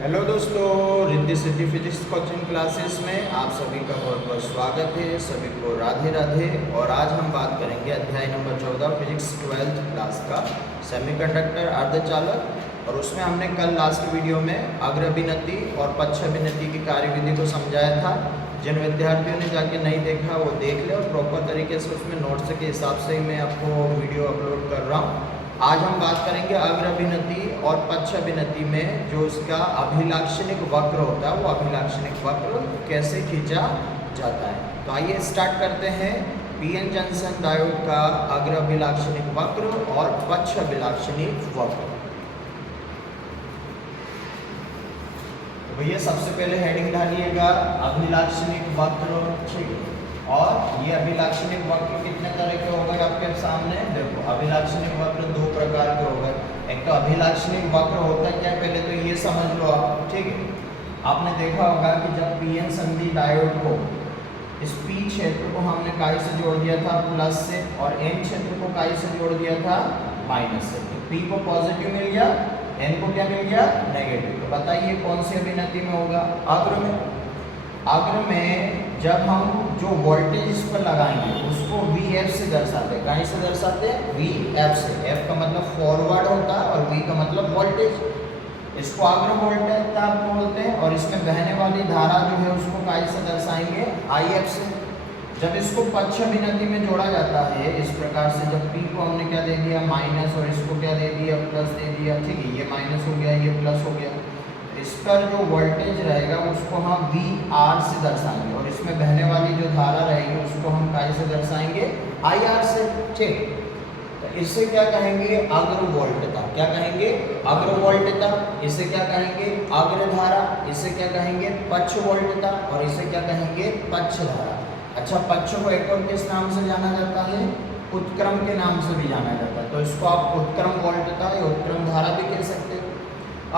Hello दोस्तों, Riddhi Siddhi physics coaching classes में आप सभी का बहुत बहुत स्वागत है। सभी को राधे राधे। और आज हम बात करेंगे अध्याय नंबर 14 फिजिक्स 12th क्लास का सेमीकंडक्टर अर्धचालक। और उसमें हमने कल लास्ट वीडियो में अग्रभिनति और पश्चाभिनति की कार्यविधि को समझाया था। जिन विद्यार्थियों ने जाके नहीं देखा वो देख ले, और प्रॉपर तरीके से उसमें नोट्स के हिसाब से ही मैं आपको वीडियो अपलोड कर रहा हूँ। आज हम बात करेंगे अग्रभिनति और पश्चाभिनति में जो उसका अभिलाक्षणिक वक्र होता है वो अभिलाक्षणिक वक्र कैसे खींचा जाता है। तो आइए स्टार्ट करते हैं। पीएन जंक्शन डायोड का अग्रभिलाक्षणिक वक्र और पश्चाभिलाक्षणिक वक्र। तो भैया सबसे पहले हेडिंग डालिएगा अभिलाक्षणिक वक्र, ठीक है। और ये अभिलाक्षणिक वक्र कितने तरह के हो गए आपके सामने देखो। अभिलाक्षणिक वक्र दो प्रकार के हो गए। एक तो अभिलाक्षणिक वक्र होता क्या है पहले तो ये समझ लो आप, ठीक है। आपने देखा होगा कि जब पीएन संधि डायोड को इस पी क्षेत्र को हमने काई से जोड़ दिया था प्लस से, और एन क्षेत्र को काई से जोड़ दिया था माइनस से। तो पी को पॉजिटिव मिल गया, एन को क्या मिल गया नेगेटिव। तो बताइए कौन सी अभिनति में होगा? अग्र में। अग्र में जब हम जो वोल्टेज इस पर लगाएंगे उसको वी एफ से दर्शाते हैं। कहीं से दर्शाते हैं? वी एफ से। एफ का मतलब फॉरवर्ड होता है और वी का मतलब वोल्टेज। इसको अग्र वोल्टेज आप बोलते हैं। और इसमें बहने वाली धारा जो है उसको काई से दर्शाएंगे? आई एफ से। जब इसको पश्चाभिनति में जोड़ा जाता है इस प्रकार से, जब पी को हमने क्या दे दिया माइनस और इसको क्या दे दिया प्लस दे दिया, ठीक है। ये माइनस हो गया, ये प्लस हो गया। इस पर जो वोल्टेज रहेगा उसको हम वी आर से दर्शाएंगे, और इसमें बहने वाली जो धारा रहेगी उसको हम काई से दर्शाएंगे? आई आर से, ठीक। तो इससे क्या कहेंगे? अग्र वोल्टता। क्या कहेंगे? अग्र वोल्टता। इसे क्या कहेंगे? अग्र धारा। इसे क्या कहेंगे? पक्ष वोल्टता। और इसे क्या कहेंगे? पक्ष धारा। अच्छा, पक्ष को एक और किस नाम से जाना जाता है? उत्क्रम के नाम से भी जाना जाता है। तो इसको आप उत्क्रम वोल्टता या उत्क्रम धारा भी कह सकते हैं।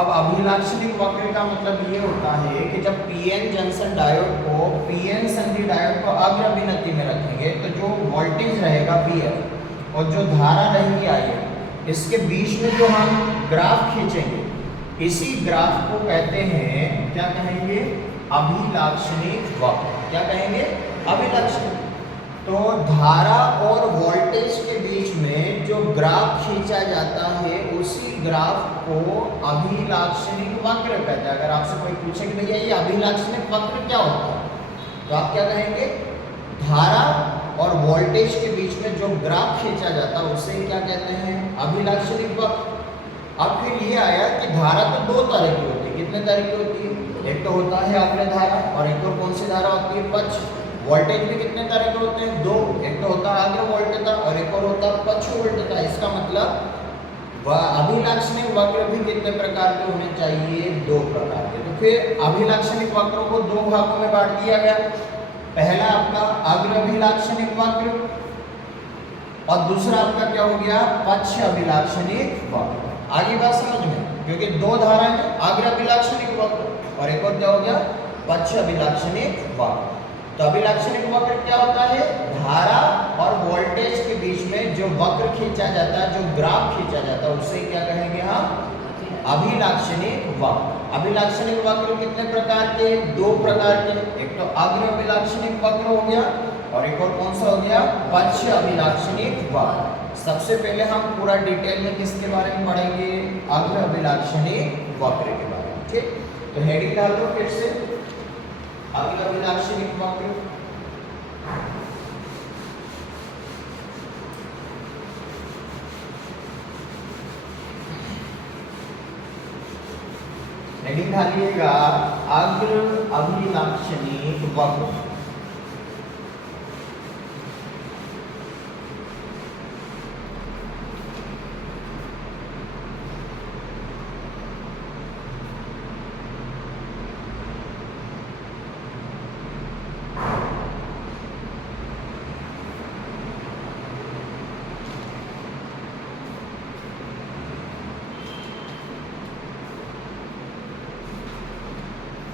अब अभिलाक्षणिक वक्र का मतलब ये होता है कि जब पीएन जंक्शन डायोड को पीएन संधि डायोड को अग्रभिनति में रखेंगे तो जो वोल्टेज रहेगा वीएफ और जो धारा रहेगी आईएफ, इसके बीच में जो हम ग्राफ खींचेंगे इसी ग्राफ को कहते हैं, क्या कहेंगे? अभिलाक्षणिक वक्र। क्या कहेंगे? अभिलाक्षणिक। तो धारा और वोल्टेज के बीच में जो ग्राफ खींचा जाता है उसी ग्राफ को अभिलाक्षणिक वक्र कहते हैं। अगर आपसे कोई पूछे कि भैया ये अभिलाक्षणिक वक्र क्या होता है, तो आप क्या कहेंगे? धारा और वोल्टेज के बीच में जो ग्राफ खींचा जाता है उसे क्या कहते हैं? अभिलाक्षणिक वक्र। अब फिर ये आया कि धारा तो दो तरह की होती है। कितने तरह की होती है? एक तो होता है अग्र धारा, और एक और कौन सी धारा होती है? पक्ष। वोल्टेज भी कितने तरह के होते हैं? दो। एक तो होता है अग्र वोल्टता और एक और होता है पक्ष वोल्टता। इसका मतलब अभिलाक्षणिक वक्र भी कितने प्रकार के होने चाहिए? दो प्रकार के। तो फिर अभिलाक्षणिक वक्रों को दो भागों में बांट दिया गया। पहला आपका अग्र अभिलाक्षणिक वक्र और दूसरा आपका क्या हो गया? पक्ष अभिलाक्षणिक वक्र। आगे बात समझ में, क्योंकि दो धारा है, अग्र अभिलाक्षणिक वक्र और एक और क्या हो गया? पक्ष अभिलाक्षणिक वक्र। तो अभिलाक्षणिक वक्र क्या होता है? धारा और वोल्टेज के बीच में जो वक्र खींचा जाता है, जो ग्राफ खींचा जाता है, उसे क्या कहेंगे हम? अभिलाक्षणिक वक्र। अभिलाक्षणिक वक्र कितने प्रकार के? दो प्रकार के। एक तो अग्र अभिलाक्षणिक वक्र हो गया और एक और कौन सा हो गया? पक्ष अभिलाक्षणिक वक्र। सबसे पहले हम पूरा डिटेल में किसके बारे में पढ़ेंगे? अग्र अभिलाक्षणिक वक्र के बारे में, ठीक। तो हेडिंग डाल दो फिर से, अग्र अभिलाक्षणिक वक्र। हेडिंग डालिएगा अग्र अभिलाक्षणिक वक्र।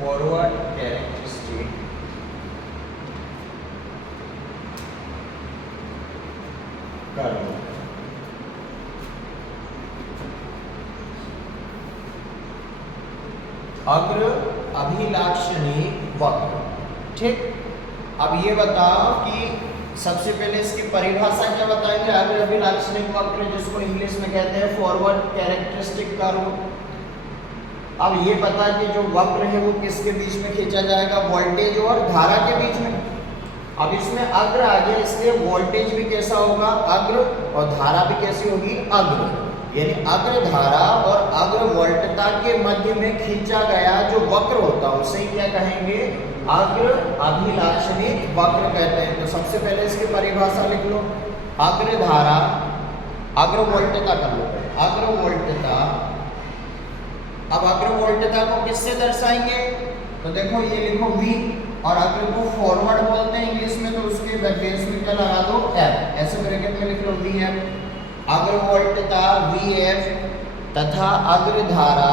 Forward characteristic curve. अग्र अभिलाक्षणिक वक्र। ठीक, अब ये बताओ कि सबसे पहले इसकी परिभाषा क्या बताएंगे। अग्र अभिलाक्षणिक वक्र, जिसको इंग्लिश में कहते हैं फॉरवर्ड कैरेक्टरिस्टिक कर्व। अब ये पता है कि जो वक्र है वो किसके बीच में खींचा जाएगा, वोल्टेज और धारा के बीच में। अब इसमें अग्र आ गया, इसलिए वोल्टेज भी कैसा होगा, अग्र, और धारा भी कैसी होगी, अग्र। यानी अग्र धारा और अग्र वोल्टता के मध्य में खींचा गया जो वक्र होता है उसे क्या कहेंगे, अग्र अभिलाक्षणिक वक्र कहते हैं। तो सबसे पहले इसकी परिभाषा लिख लो, अग्र धारा, अग्र वोल्टता कर लो, अग्र वोल्टता। अब अग्र वोल्टता को किससे दर्शाएंगे, तो देखो ये लिखो V, और अग्र को फॉरवर्ड बोलते हैं इंग्लिश में, तो उसके बेस में क्या लगा दो, F, ऐसे ब्रैकेट में लिख लो VF। अग्र वोल्टता VF तथा अग्र धारा,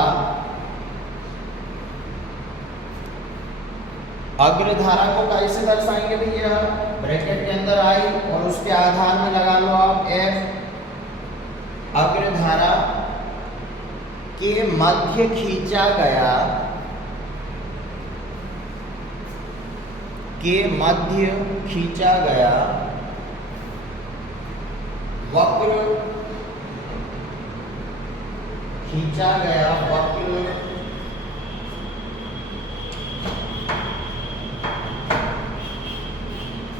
अग्र धारा को कैसे दर्शाएंगे भैया, ब्रैकेट के अंदर आई और उसके आधार में लगा लो आप F। अग्र धारा के मध्य खींचा गया, के मध्य खींचा गया वक्र, खींचा गया वक्र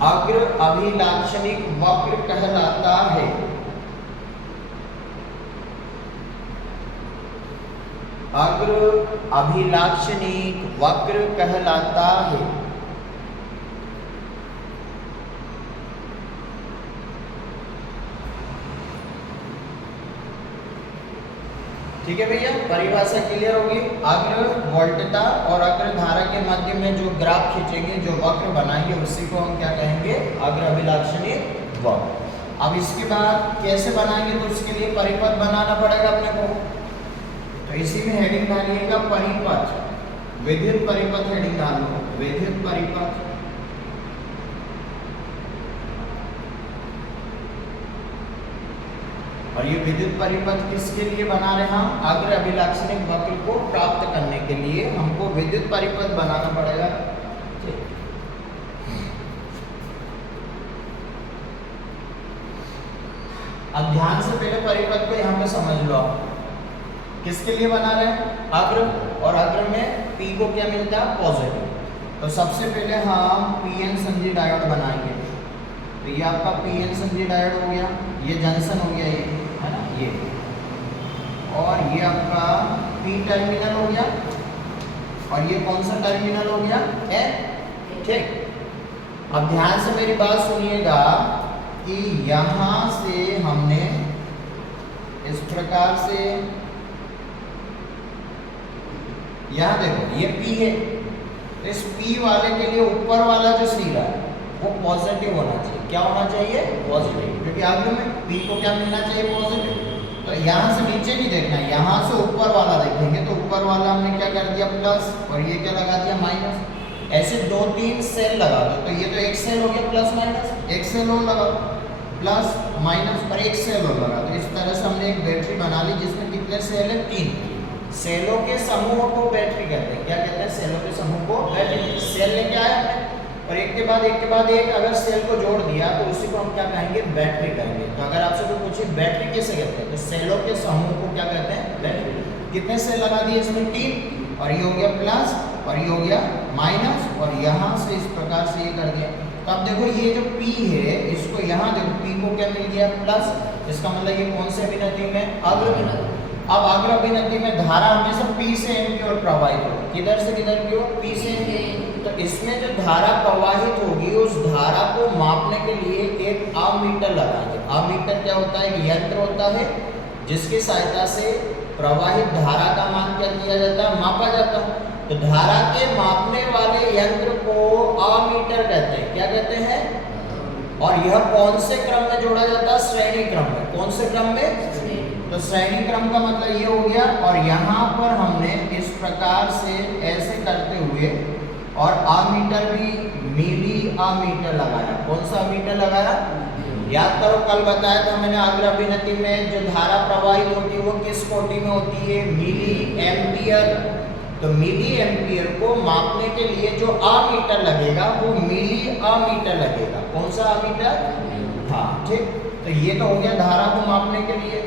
अग्र अभिलाक्षणिक वक्र कहलाता है। अग्र अभिलाक्षणिक वक्र कहलाता है। ठीक है भैया, परिभाषा क्लियर होगी। अग्र वोल्टता और अग्र धारा के मध्य में जो ग्राफ खींचेंगे, जो वक्र बनाएंगे, उसी को हम क्या कहेंगे, अग्र अभिलाक्षणिक वक्र। अब इसके बाद कैसे बनाएंगे, तो उसके लिए परिपथ बनाना पड़ेगा अपने को। तो इसी में हेडिंग डालिएगा परिपथ, विद्युत परिपथ हेडिंग डालो, विद्युत परिपथ। और ये विद्युत परिपथ किसके लिए बना रहे हैं हम, अग्र अभिलाक्षणिक वक्र को प्राप्त करने के लिए हमको विद्युत परिपथ बनाना पड़ेगा। अब ध्यान से पहले परिपथ को यहाँ पे समझ लो आप, किसके लिए बना रहे हैं, अग्र, और अग्र में P को क्या मिलता है, पॉजिटिव। तो सबसे पहले हम पीएन संजी डायोड बनाएंगे। तो ये आपका पीएन संजी डायोड हो गया, ये जंक्शन हो गया, ये है ना, ये, और ये आपका P टर्मिनल हो गया, और ये कौन सा टर्मिनल हो गया, N। ठीक, अब ध्यान से मेरी बात सुनिएगा कि यहाँ से हमने इस प्रकार से, यहाँ देखो ये P है, तो इस P वाले के लिए ऊपर वाला जो सिरा है वो पॉजिटिव होना चाहिए। क्या होना चाहिए, पॉजिटिव, क्योंकि अग्र में P को क्या मिलना चाहिए, पॉजिटिव। तो यहाँ से नीचे नहीं देखना है, यहाँ से ऊपर वाला देखेंगे। तो ऊपर वाला हमने क्या कर दिया, प्लस, और ये क्या लगा दिया, माइनस। ऐसे 2-3 सेल लगा दो। तो ये तो एक सेल हो गया प्लस माइनस, एक सेल और लगा, प्लस माइनस, और एक सेल और लगा। तो इस तरह से हमने एक बैटरी बना ली जिसमें कितने सेल है, 3 सेलों के समूह को बैटरी कहते हैं। क्या कहते हैं, सेलों के समूह को बैटरी। सेल लेके आए हमने, और एक के बाद एक अगर सेल को जोड़ दिया तो उसी को हम क्या कहेंगे, बैटरी कहेंगे। तो अगर आपसे कोई पूछे बैटरी किसे कहते हैं, तो सेलों के समूह को क्या कहते हैं, बैटरी। कितने सेल लगा दिए इसमें, 3, और ये हो गया प्लस, और ये हो गया माइनस, और यहाँ से इस प्रकार से ये कर दिया। तो अब देखो ये जो P है, इसको यहाँ देखो P को क्या मिल गया, प्लस। इसका मतलब ये कौन से अभिनति में, अग्र अभिनति। अब अग्र अभिनति में धारा हमेशा P से N की ओर प्रवाहित हो, किधर से किधर की ओर, P से N। तो इसमें जो धारा प्रवाहित होगी, उस धारा को मापने के लिए एक अमीटर लगाएंगे। अमीटर क्या होता है, एक यंत्र होता है जिसकी सहायता से प्रवाहित धारा का मान क्या किया जाता है, मापा जाता है। तो धारा के मापने वाले यंत्र को अमीटर कहते हैं। क्या कहते हैं, और यह कौन से क्रम में जोड़ा जाता है, श्रेणी क्रम में। कौन से क्रम में, तो श्रेणी क्रम का मतलब ये हो गया। और यहाँ पर हमने इस प्रकार से ऐसे करते हुए, और अमीटर भी मिली अमीटर लगाया। कौन सा अमीटर लगाया, याद करो कल बताया था मैंने, अग्र अभिनति में जो धारा प्रवाहित होती है वो किस कोटि में होती है, मिली एम्पियर। तो मिली एम्पियर को मापने के लिए जो अमीटर लगेगा वो मिली अमीटर लगेगा। कौन सा अमीटर? हाँ, ठीक। तो ये तो हो गया धारा को मापने के लिए।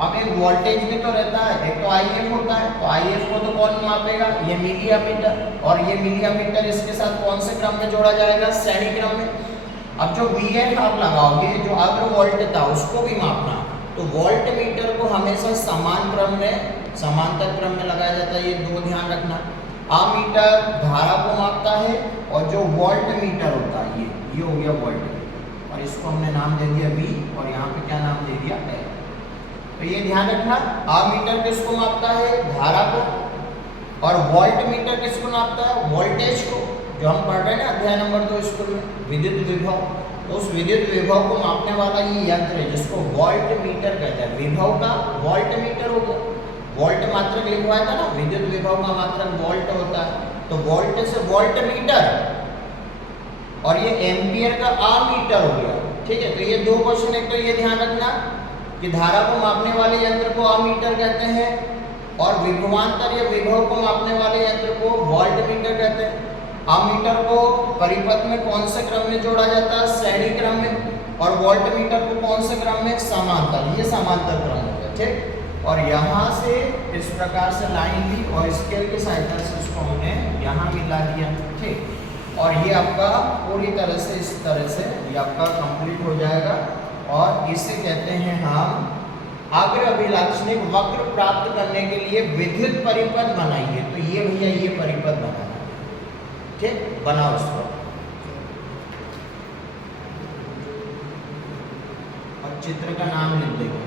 अब एक वोल्टेज भी तो रहता है, एक तो आईएफ होता है, तो आईएफ को तो कौन मापेगा? ये मिली अमीटर। और ये मिली अमीटर इसके साथ कौन से क्रम में जोड़ा जाएगा? श्रेणी क्रम में। अब जो वीएफ आप लगाओगे, जो अग्र वोल्ट था उसको भी मापना, तो वोल्ट मीटर को हमेशा समान क्रम में, समांतर क्रम में लगाया जाता है। ये दो ध्यान रखना। अमीटर धारा को मापता है और जो वोल्ट मीटर होता है ये हो गया वोल्ट, और इसको हमने नाम दे दिया V और यहाँ पे क्या नाम दे दिया L। तो ये ध्यान रखना, अमीटर किसको मापता है? धारा को। और वोल्ट मीटर किसको नापता है? वोल्टेज को, जो हम पढ़ रहे हैं ना अध्याय नंबर 2 स्कूल में, विद्युत विभव। तो उस विद्युत विभव को मापने वाला ये यंत्र है जिसको वोल्ट मीटर कहते हैं। विभव का वोल्ट मीटर हो गया। वोल्ट मात्रक लिखवाया था ना, विद्युत विभव का मात्रक वोल्ट होता है, तो वोल्ट से वोल्ट मीटर, और ये एम्पियर का अमीटर हो गया। ठीक है, तो ये दो क्वेश्चन, एक तो ये ध्यान रखना कि धारा को मापने वाले यंत्र को अमीटर कहते हैं और विभवांतर या विभव को मापने वाले यंत्र को वोल्ट मीटर कहते हैं। अमीटर को परिपथ में कौन से क्रम में जोड़ा जाता है? श्रेणी क्रम में। और वोल्ट मीटर को कौन से क्रम में? समांतर। ये समांतर क्रम हो गया। ठीक, और यहाँ से इस प्रकार से लाइन ली और स्केल की सहायता से इसको हमने यहाँ मिला दिया। ठीक, और ये आपका पूरी तरह से इस तरह से ये आपका कंप्लीट हो जाएगा। और इसे कहते हैं हम अग्र अभिलाक्षणिक वक्र प्राप्त करने के लिए विद्युत परिपथ बनाइए। तो ये भैया ये परिपथ बनाना, ठीक, बनाओ इसको। और चित्र का नाम लिख देंगे।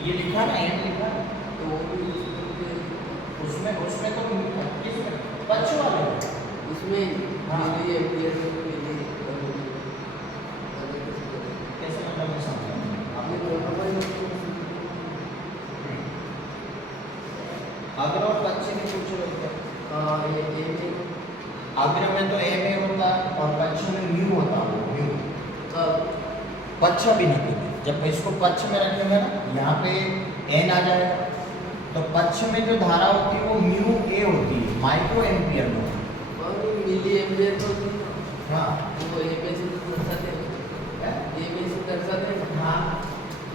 ये लिखा ना, एम लिखा, तो उसमें तो किसमें? पक्ष वाले उसमें मिली एम्पियर कैसे, मतलब मैं समझा अग्र और पश्चिम में पूछ रहे थे। ये अग्र में तो एम ए होता है और पश्चिम में म्यू होता है। म्यू पक्ष भी नहीं, जब इसको पक्ष में रखेंगे ना, यहाँ पे एन आ जाएगा, तो पक्ष में जो धारा होती है वो म्यू ए होती है, माइक्रो एम्पियर में। और मिली एम्पियर तो हाँ, वो ए में से दर्शाते हैं, ए में से दर्शाते हैं। हाँ,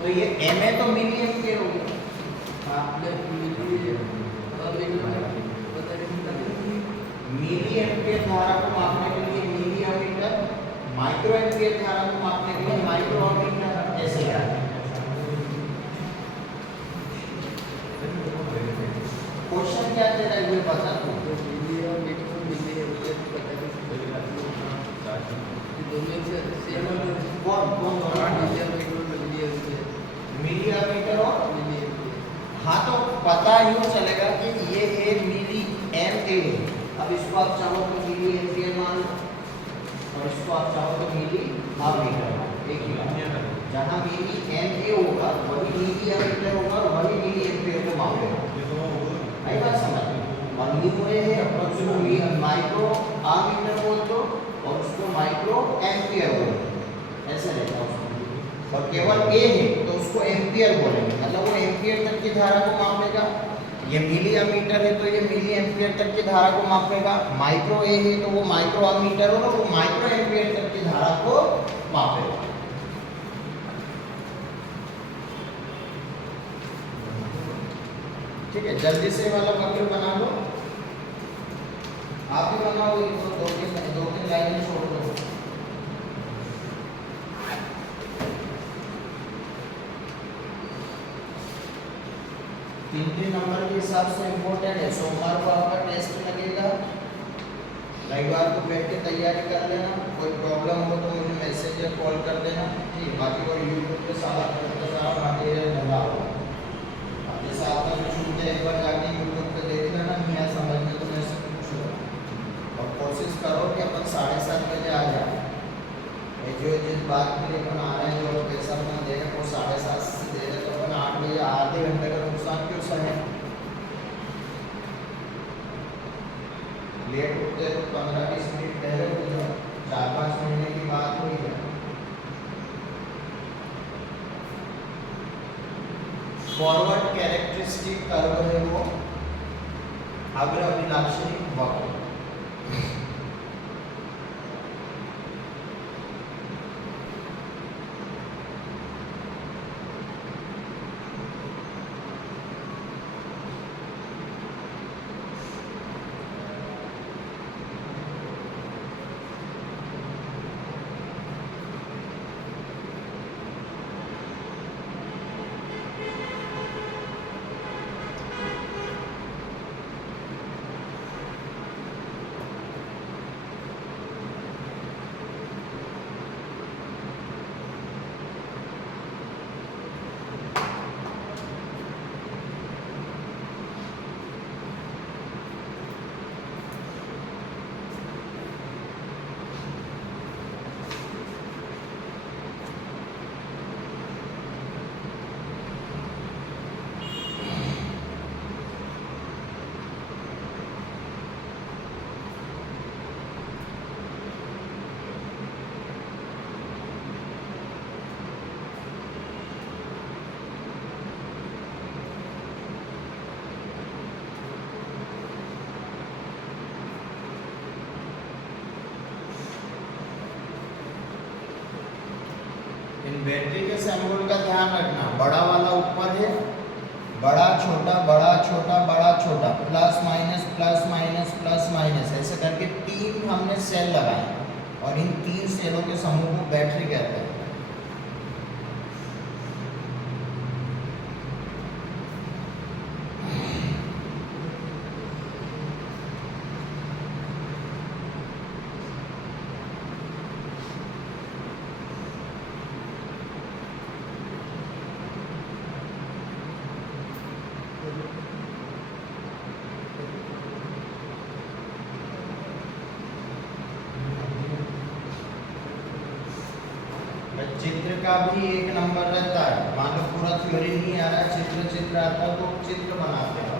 तो ये एम ए तो मिली एम्पियर हो गया। आपने मिली और मिली एम्पियर धारा को मापने के लिए मिली एम्पियर, माइक्रो एम्पियर धारा को मापने के लिए माइक्रो एम्पियर, ऐसे याद है। क्वेश्चन क्या दे रहा है ये बता दो। मिली और मिली एम्पियर पता है दोनों से सेम कौन कौन मिली एम्पियर और मिली एम्पियर। हाँ, तो पता यूँ चलेगा कि ये है मिली एम ए। अब इसको आप चाहो तो मिली एम्पियर मान लो और इसको आप चाहो तो मिली अमीटर। एक ही जहाँ मिली एम ए होगा वही मिली एम्पियर होगा और वही मिली एम्पियर को मापेगा। आई बात समझ में? और म्यू ए है अप्रोक्सीमेट माइक्रो अमीटर बोल दो और उसको माइक्रो एम्पियर बोल दो, ऐसे रहता है उसको। और केवल ए है तो उसको एम्पियर बोलेंगे, मतलब वो एम्पियर तक की धारा को मापेगा। ये मिली अमीटर है तो ये मिली एम्पियर तक की धारा को मापेगा। माइक्रो ए है तो वो माइक्रो अमीटर होगा, वो माइक्रो एम्पियर तक की धारा को मापेगा। ठीक है, जल्दी से वाला वक्र बना लो। आप ही बनाओ, दो तीन लाइनें छोड़ दो। तीन नंबर के हिसाब से इम्पोर्टेंट है। सोमवार को आपका टेस्ट लगेगा, रविवार को बैठ के तैयारी कर लेना। कोई प्रॉब्लम हो तो मुझे मैसेज या कॉल कर देना। ठीक, बाकी और यूट्यूब पे सारा मटेरियल लगा हुआ। के लिए अपन आ रहे हैं, जो पैसा अपना देगा वो 7:30 से दे रहे, तो अपन 8 बजे आधे घंटे का नुकसान क्यों सहे? लेट उठते तो 15-20 मिनट पहले उठ जाओ, 4-5 महीने की बात हुई है। फॉरवर्ड कैरेक्टरिस्टिक कर्व है वो अग्र अभिलाक्षणिक वक्र। इन बैटरी के सिंबल का ध्यान रखना, बड़ा वाला ऊपर है, बड़ा छोटा बड़ा छोटा बड़ा छोटा, plus minus plus minus plus minus, ऐसे करके 3 हमने सेल लगाए और इन 3 सेलों के समूह को बैटरी कहते हैं। चित्र का भी एक नंबर रहता है, मान लो पूरा थ्योरी नहीं आ रहा, चित्र आता तो चित्र बनाते हैं।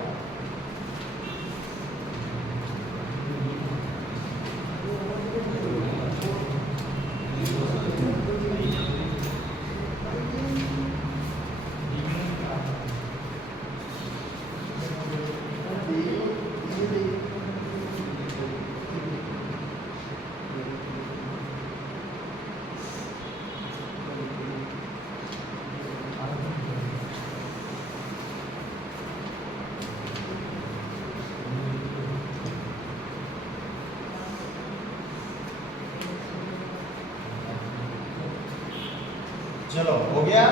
चलो हो गया,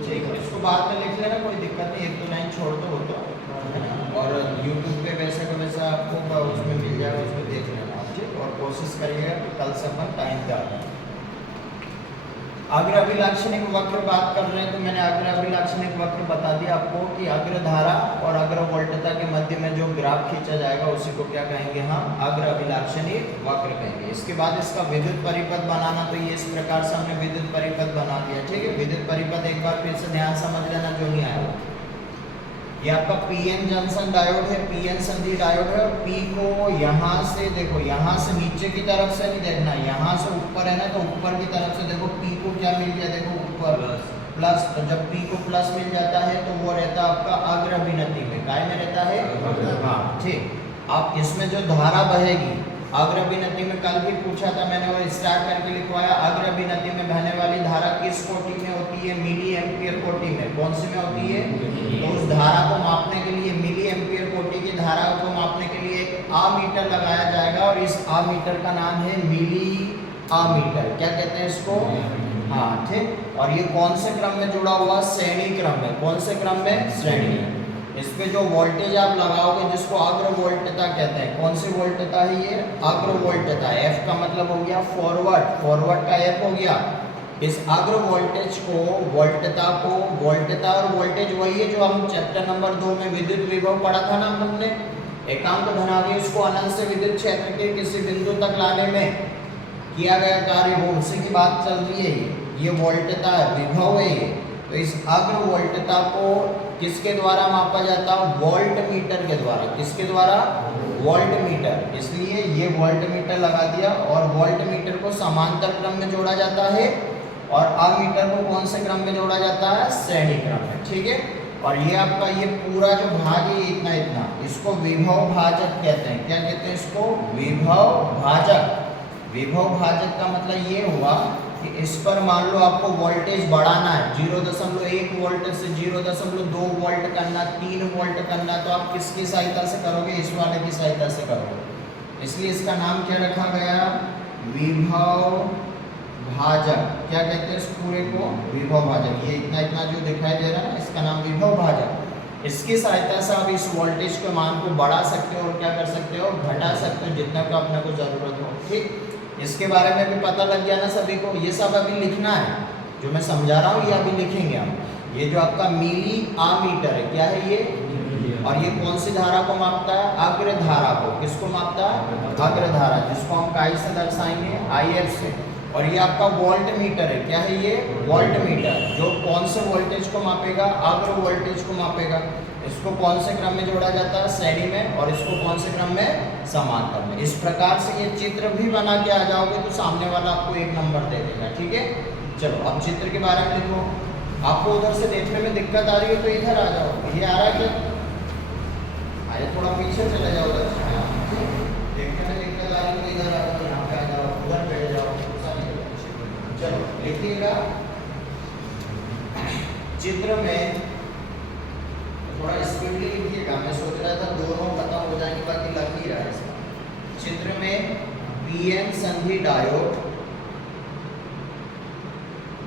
ठीक है, इसको बाद में लिख लेना, कोई दिक्कत नहीं, 1-2 लाइन छोड़ दो हो तो, और YouTube पे वैसे का वैसा आपको उसमें मिल जाएगा, उसमें देख लेना आप, ठीक, और कोशिश करिएगा कि कल से अपन टाइम पे आ जाए। अग्र अभिलाक्षणिक वक्र बात कर रहे हैं, तो मैंने अग्र अभिलाक्षणिक वक्र बता दिया आपको कि अग्र धारा और अग्र वोल्टता के मध्य में जो ग्राफ खींचा जाएगा उसी को क्या कहेंगे हम? अग्र अभिलाक्षणिक वक्र कहेंगे। इसके बाद इसका विद्युत परिपथ बनाना, तो ये इस प्रकार से हमने विद्युत परिपथ बना दिया, ठीक है। विद्युत परिपथ एक बार फिर से ध्यान समझ लेना जो नहीं आया। ये आपका पीएन जंक्शन डायोड है, पीएन संधि डायोड है, और पी को यहाँ से देखो, यहाँ से नीचे की तरफ से नहीं देखना, यहाँ से ऊपर है ना, तो ऊपर की तरफ से देखो पी को क्या मिल गया, देखो ऊपर प्लस, तो जब पी को प्लस मिल जाता है तो वो रहता है आपका अग्र अभिनति में, काय में रहता है? हाँ, ठीक। अब इसमें जो धारा बहेगी अग्र अभिनति में, कल भी पूछा था मैंने, वो स्टार्ट करके लिखवाया, अग्र अभिनति में बहने वाली धारा किस कोटि में होती है? मिली एम्पियर कोटि में। कौन सी में होती है? तो उस धारा को मापने के लिए, मिली एम्पियर कोटि की धारा को मापने के लिए एक आमीटर लगाया जाएगा, और इस आमीटर का नाम है मिली आमीटर। क्या कहते हैं इसको? हाँ, ठीक। और ये कौन से क्रम में जुड़ा हुआ? श्रेणी क्रम में। कौन से क्रम में? श्रेणी। इस पे जो वोल्टेज आप लगाओगे जिसको अग्र वोल्टता कहते हैं, कौन सी वोल्टता है ये? अग्र वोल्टता। एफ का मतलब हो गया फॉरवर्ड, फॉरवर्ड का एफ हो गया। इस अग्र वोल्टेज को, वोल्टता को, वोल्टता और वोल्टेज वही है जो हम चैप्टर नंबर 2 में विद्युत विभव पढ़ा था ना हमने। एकांक धनावेश को अनंत से विद्युत क्षेत्र के किसी बिंदु तक लाने में किया गया कार्य वो उसी की बात चल रही है। ये वोल्टता है, विभव है ये। तो इस अग्र वोल्टता को किसके द्वारा मापा जाता है? वोल्ट मीटर के द्वारा। किसके द्वारा? Volt meter. इसलिए ये वोल्ट मीटर लगा दिया और वोल्ट मीटर को समांतर क्रम में जोड़ा जाता है और अमीटर को कौन से क्रम में जोड़ा जाता है? श्रेणी क्रम में। ठीक है। और ये आपका ये पूरा जो भाग है इतना इतना, इसको विभव भाजक कहते हैं। क्या कहते हैं इसको? विभव भाजक। विभव भाजक का मतलब ये हुआ कि इस पर मान लो आपको वोल्टेज बढ़ाना है, 0.1 वोल्ट से 0.2 वोल्ट करना, 3 वोल्ट करना, तो आप किसकी सहायता से करोगे? इस वाले की सहायता से करोगे। इसलिए इसका नाम क्या रखा गया? विभव भाजक। क्या कहते हैं इस पूरे को? विभव भाजक। ये इतना इतना जो दिखाई दे रहा है ना, इसका नाम विभव भाजक। इसकी सहायता से आप इस वोल्टेज के मान को बढ़ा सकते हो और क्या कर सकते हो? घटा सकते हो, जितना को अपने को जरूरत हो। ठीक, इसके बारे में भी पता लग गया ना सभी को। ये सब अभी लिखना है, जो मैं समझा रहा हूँ ये अभी लिखेंगे हम। ये जो आपका मिली आमीटर है, क्या है ये? और ये कौन सी धारा को मापता है? अग्र धारा को। किसको मापता है? अग्र धारा, जिसको हम काई से दर्शाएंगे? IF से। और ये आपका वोल्ट मीटर है। क्या है ये? वोल्ट मीटर, जो कौन से वोल्टेज को मापेगा? अग्र वोल्टेज को मापेगा। इसको कौन से क्रम में जोड़ा जाता है? श्रेणी में। और इसको कौन से क्रम में? समांतर में। इस प्रकार से ये चित्र भी बना के आ जाओगे तो सामने वाला आपको 1 नंबर दे देगा। ठीक है। चलो अब चित्र के बारे में लिखो। आपको उधर से देखने में दिक्कत आ रही है तो इधर आ जाओ। ये आ रहा है क्या? आइए थोड़ा पीछे चले जाओ उधर। देखने में दिक्कत आ रही है तो इधर आ जाओ, यहाँ पे आ जाओ, उधर बैठ जाओ। चलो लिखिएगा। चित्र में थोड़ा स्पीडली लिखिएगा। मैं सोच रहा था दोनों खत्म हो जाएंगे, बाकी लग नहीं रहा है इसका। चित्र में पीएन संधि डायोड,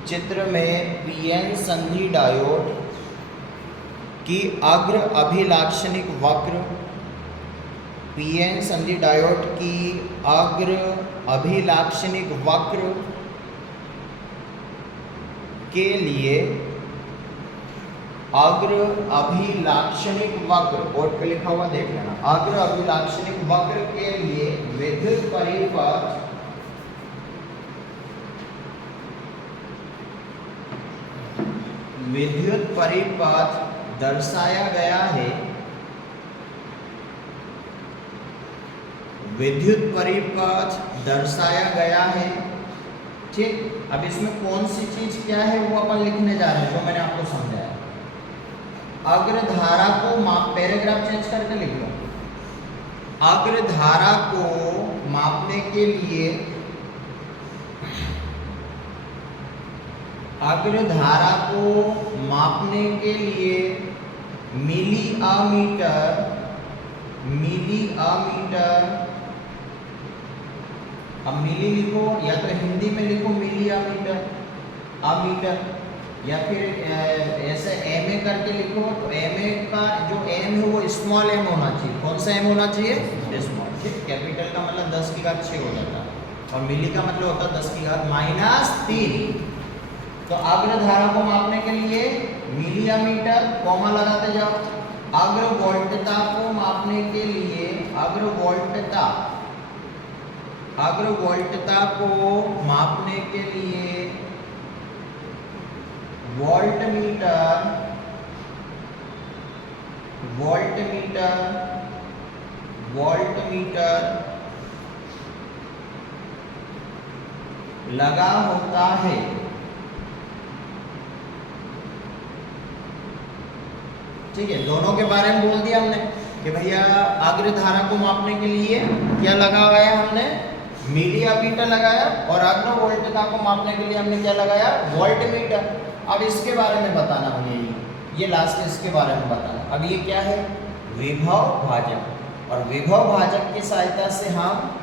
चित्र में पीएन संधि डायोड की अग्र अभिलाक्षणिक वक्र, पीएन संधि डायोड की अग्र अभिलाक्षणिक वक्र के लिए अग्र अभिलाक्षणिक वक्र, बोर्ड पे लिखा हुआ देख लेना। अग्र अभिलाक्षणिक वक्र के लिए विद्युत परिपथ दर्शाया गया है। विद्युत परिपथ दर्शाया गया है। ठीक, अब इसमें कौन सी चीज क्या है वो अपन लिखने जा रहे हैं, जो मैंने आपको समझाया। अग्र धारा को माप, पैराग्राफ चेंज करके लिख लो। अग्र धारा को मापने के लिए, अग्र धारा को मापने के लिए मिली अमीटर, मिली अमीटर, अब मिली लिखो या तो हिंदी में लिखो मिली अमीटर, अमीटर, या फिर ऐसे एमए करके लिखो। तो एमए का जो एम है वो स्मॉल एम होना चाहिए। कौन सा एम होना चाहिए? स्मॉल। ठीक, कैपिटल का मतलब 10 की घात 6 हो जाता है और मिली का मतलब होता है 10 की घात -3। तो अग्र धारा को मापने के लिए मिली अमीटर, कॉमा लगाते जाओ। अग्र वोल्टता को मापने के लिए अग्र वोल्टता, अग्र वोल्टता को मापने के लिए volt meter, volt meter, volt meter लगा होता है। ठीक है, दोनों के बारे में बोल दिया हमने कि भैया अग्र धारा को मापने के लिए क्या लगा हुआ है? हमने मिली अमीटर लगाया। और अग्र वोल्टता को मापने के लिए हमने क्या लगाया? Volt meter. अब इसके बारे में बताना भैया, ये लास्ट इसके बारे में बताना। अब ये क्या है? विभव भाजक। और विभव भाजक की सहायता से हम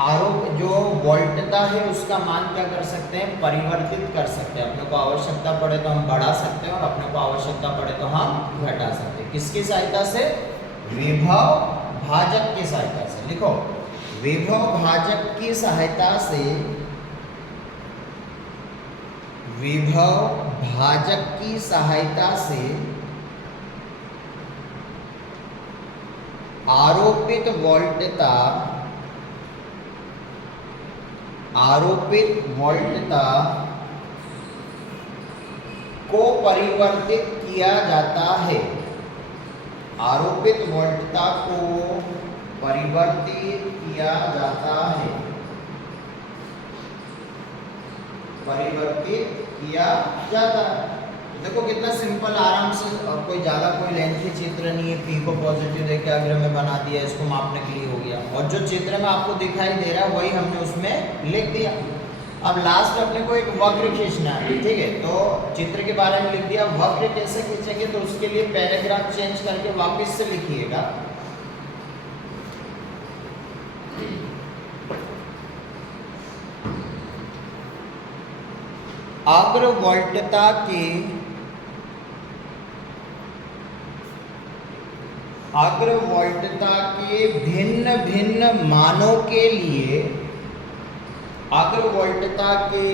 आरोप जो वोल्टता है उसका मान क्या कर सकते हैं? परिवर्तित कर सकते हैं। अपने को आवश्यकता पड़े तो हम बढ़ा सकते हैं और अपने को आवश्यकता पड़े तो हम घटा सकते हैं। किसकी सहायता से? विभव भाजक की सहायता से। लिखो, विभव भाजक की सहायता से, विभव भाजक की सहायता से आरोपित वोल्टता, आरोपित वोल्टता को परिवर्तित किया जाता है। आरोपित वोल्टता को परिवर्तित किया जाता है। परिवर्तित किया जाता है। देखो कितना सिंपल, आराम से, और कोई ज़्यादा कोई लेंथी चित्र नहीं है। पी को पॉजिटिव देके अगर मैं बना दिया, इसको मापने के लिए हो गया, और जो चित्र में आपको दिखाई दे रहा है वही हमने उसमें लिख दिया। अब लास्ट अपने को एक वक्र खींचना है, ठीक है। तो चित्र के बारे में लिख दिया, वक्र कैसे खींचेंगे तो उसके लिए पैराग्राफ चेंज करके वापस से लिखिएगा। अग्रवोल्टता के भिन्न भिन्न मानों के लिए, अग्रवोल्टता के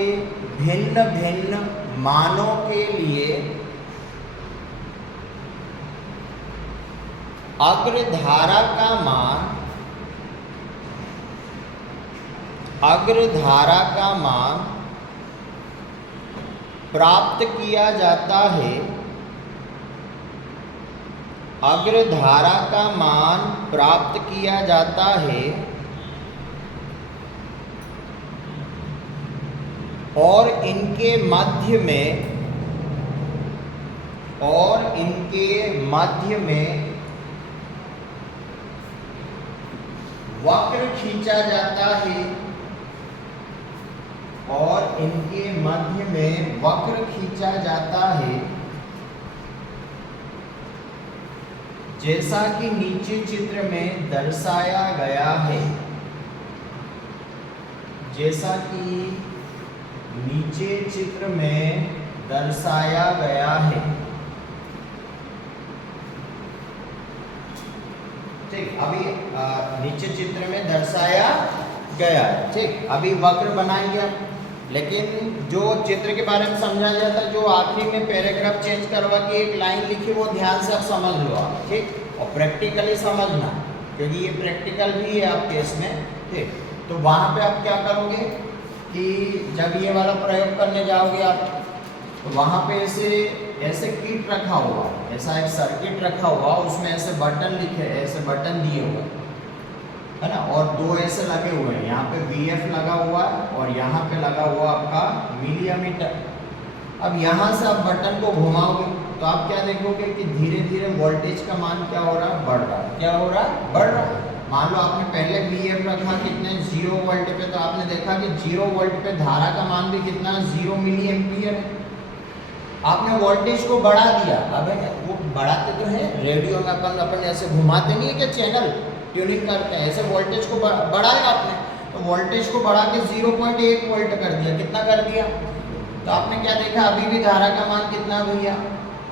भिन्न भिन्न मानों के लिए अग्रधारा का मान, अग्रधारा का मान प्राप्त किया जाता है। अग्रधारा का मान प्राप्त किया जाता है और इनके मध्य में वक्र खींचा जाता है, और इनके मध्य में वक्र खींचा जाता है, जैसा कि नीचे चित्र में दर्शाया गया है। जैसा कि नीचे चित्र में दर्शाया गया है। ठीक, अभी नीचे चित्र में दर्शाया गया है। ठीक, अभी वक्र बनाएंगे हम, लेकिन जो चित्र के बारे में समझा जाता है, जो आखिरी में पैराग्राफ चेंज करवा के एक लाइन लिखी, वो ध्यान से आप समझ लो आप, ठीक, और प्रैक्टिकली समझना, क्योंकि ये प्रैक्टिकल भी है आपके इसमें। ठीक, तो वहाँ पे आप क्या करोगे कि जब ये वाला प्रयोग करने जाओगे आप, तो वहाँ पे ऐसे किट रखा हुआ, ऐसा एक सर्किट रखा हुआ, उसमें ऐसे बटन लिखे, ऐसे बटन दिए हुए है ना, और दो ऐसे लगे हुए हैं। यहाँ पे VF लगा हुआ है और यहाँ पे लगा हुआ आपका मिलीमीटर। अब यहाँ से आप बटन को घुमाओगे तो आप क्या देखोगे कि धीरे धीरे वोल्टेज का मान क्या हो रहा है, बढ़ रहा है। क्या हो रहा है, बढ़ रहा है। मान लो आपने पहले VF रखा कितने, 0 वोल्ट पे, तो आपने देखा कि 0 वोल्ट पे धारा का मान भी कितना, 0 मिली एम्पियर है। आपने वोल्टेज को बढ़ा दिया। अब वो बढ़ाते तो है, रेडियो में अपन ऐसे घुमाते नहीं है कि चैनल ट्यूनिंग करते हैं, ऐसे वोल्टेज को बढ़ाया आपने, तो वोल्टेज को बढ़ा के 0.1 वोल्ट कर दिया। कितना कर दिया, तो आपने क्या देखा, अभी भी धारा का मान कितना भैया,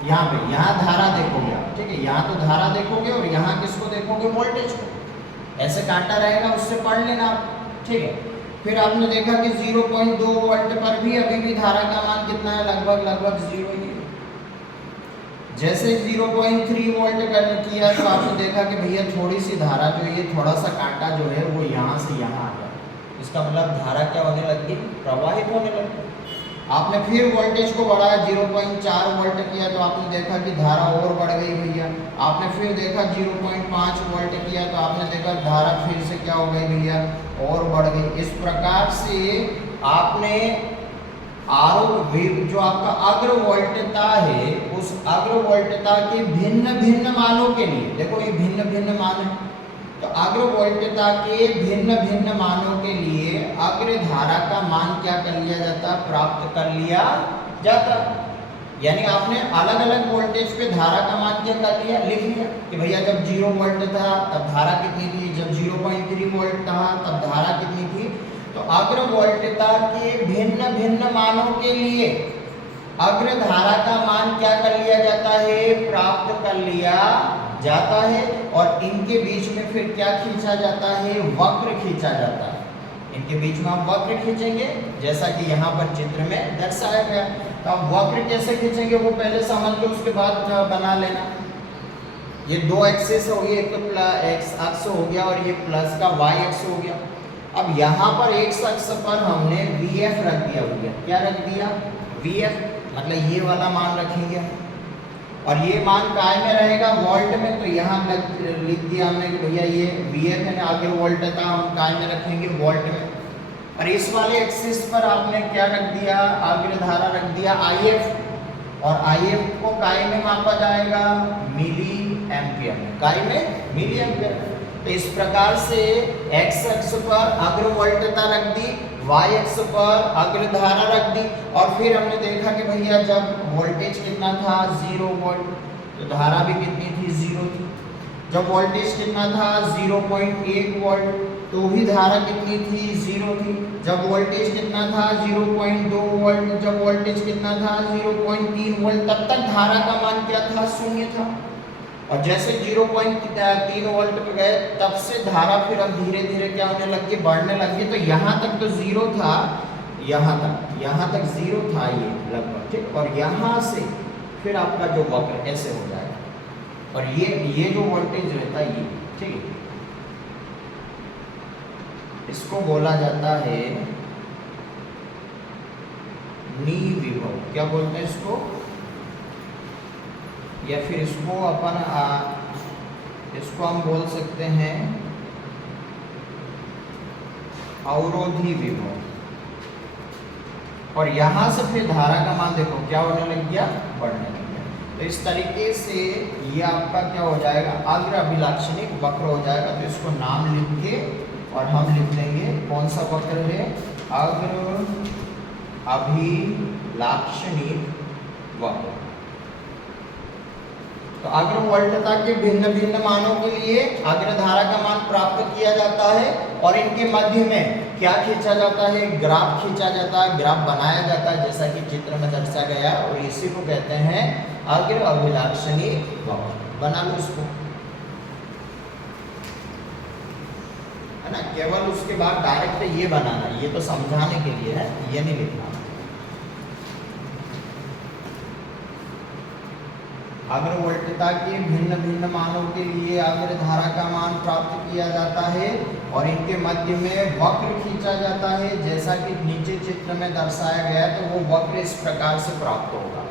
यहाँ पे, यहाँ धारा देखोगे आप, ठीक है, यहाँ तो धारा देखोगे और यहाँ किसको देखोगे, वोल्टेज को। ऐसे कांटा रहेगा, उससे पढ़ लेना आप, ठीक है। फिर आपने देखा कि 0.2 वोल्ट पर भी अभी भी धारा का मान कितना है, लगभग 0 ही है। जैसे 0.3 वोल्ट करने किया तो आपने देखा कि भैया थोड़ी सी धारा जो ये थोड़ा सा कांटा जो है वो यहाँ से यहाँ आ गया। इसका मतलब धारा क्या होने लगी, प्रवाहित होने लगी। आपने फिर वोल्टेज को बढ़ाया, 0.4 वोल्ट किया तो आपने देखा कि धारा और बढ़ गई भैया। आपने फिर देखा 0.5 वोल्ट किया तो आपने देखा धारा फिर से क्या हो गई भैया, और बढ़ गई। इस प्रकार से आपने जो आपका अग्रवोल्टता है, उस अग्रवोल्टता के भिन्न भिन्न मानों के लिए, देखो ये भिन्न भिन्न मान है, तो अग्रवोल्टता के भिन्न भिन्न मानों के लिए अग्रधारा का मान क्या कर लिया जाता, प्राप्त कर लिया जाता। यानी आपने अलग अलग वोल्टेज पे धारा का मान क्या कर लिया, लिख लिया कि भैया जब 0 वोल्ट था तब धारा कितनी थी, जब 0.3 वोल्ट था तब धारा कितनी थी। तो अग्रवोल्टता के भिन्न भिन्न मानों के लिए अग्रधारा का मान क्या कर लिया जाता है, प्राप्त कर लिया जाता है। और इनके बीच में फिर क्या खींचा जाता है, वक्र खींचा जाता है। इनके बीच में हम वक्र खींचेंगे, जैसा कि यहाँ पर चित्र में दर्शाया गया। तो अब वक्र कैसे खींचेंगे वो पहले समझ लो, उसके बाद बना लेना। ये दो एक्सिस हो गई, एक तो एक्स अक्ष हो गया और ये प्लस का वाई अक्ष हो गया। अब यहाँ पर एक अक्ष पर हमने VF रख दिया भैया, क्या रख दिया VF, मतलब ये वाला मान रखेंगे और ये मान काय में रहेगा वोल्ट में, तो यहाँ लिख दिया हमने कि भैया ये VF है ना, आगे वोल्ट था, हम काय में रखेंगे वोल्ट में। और इस वाले एक्सिस पर आपने क्या रख दिया, अग्रधारा रख दिया IF, और IF को काय में मापा जाएगा मिली एम्पियर में, काय में मिली एम्पियर। तो इस प्रकार से x अक्ष पर अग्र वोल्टता रख दी, y अक्ष पर अग्रधारा रख दी, और फिर हमने देखा कि भैया जब वोल्टेज कितना था 0 वोल्ट, तो धारा भी कितनी थी 0 थी। जब वोल्टेज कितना था 0.1 वोल्ट, तो भी धारा कितनी थी 0 थी। जब वोल्टेज कितना था 0.2 वोल्ट, जब वोल्टेज कितना था 0.3 वोल्ट, तब तक धारा का मान क्या था, 0 था। और जैसे 0.3 वोल्ट पे गए, तब से धारा फिर अब धीरे धीरे क्या होने लगी, बढ़ने लगी। तो यहाँ तक तो 0 था, यहाँ तक 0 था ये लगभग, ठीक। और यहाँ से फिर आपका जो वक्र ऐसे हो जाएगा, और ये जो वोल्टेज रहता है ये, ठीक है, इसको बोला जाता है नी विभव, क्या बोलते हैं इसको, या फिर इसको इसको हम बोल सकते हैं अवरोधी विभव। और यहाँ से फिर धारा का मान देखो क्या होने लग गया, बढ़ने लग गया। तो इस तरीके से ये आपका क्या हो जाएगा, अग्र अभिलाक्षणिक वक्र हो जाएगा। तो इसको नाम लिख के और हम लिख देंगे कौन सा वक्र है, अग्र अभिलाक्षणिक वक्र। तो अग्र वोल्टता के भिन्न भिन्न मानों के लिए अग्रधारा का मान प्राप्त किया जाता है, और इनके मध्य में क्या खींचा जाता है, ग्राफ खींचा जाता है, ग्राफ बनाया जाता है, जैसा कि चित्र में दर्शाया गया, और इसी को कहते हैं अग्र अभिलाक्षणिक वक्र। बना लो इसको, है ना। केवल उसके बाद डायरेक्ट ये बनाना, ये तो समझाने के लिए है, ये नहीं लिखना। अग्र वोल्टता के भिन्न भिन्न मानों के लिए अग्र धारा का मान प्राप्त किया जाता है, और इनके मध्य में वक्र खींचा जाता है, जैसा कि नीचे चित्र में दर्शाया गया है। तो वो वक्र इस प्रकार से प्राप्त होगा।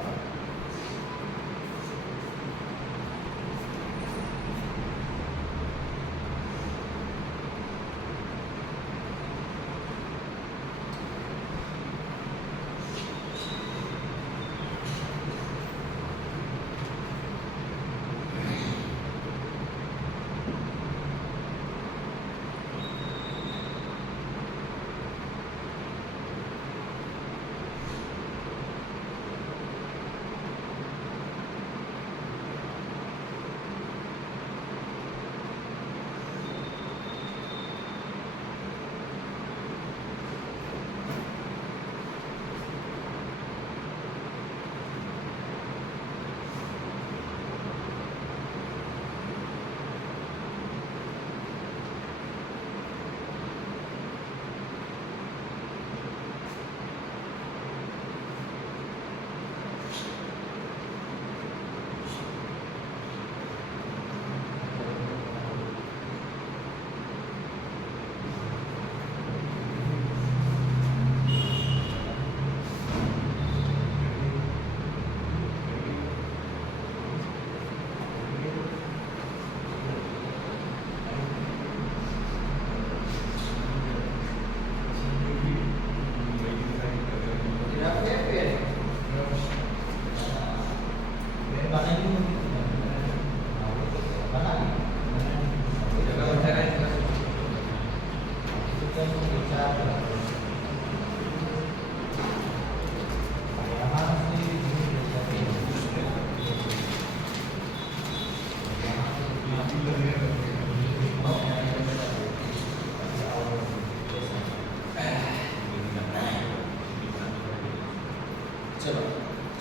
चलो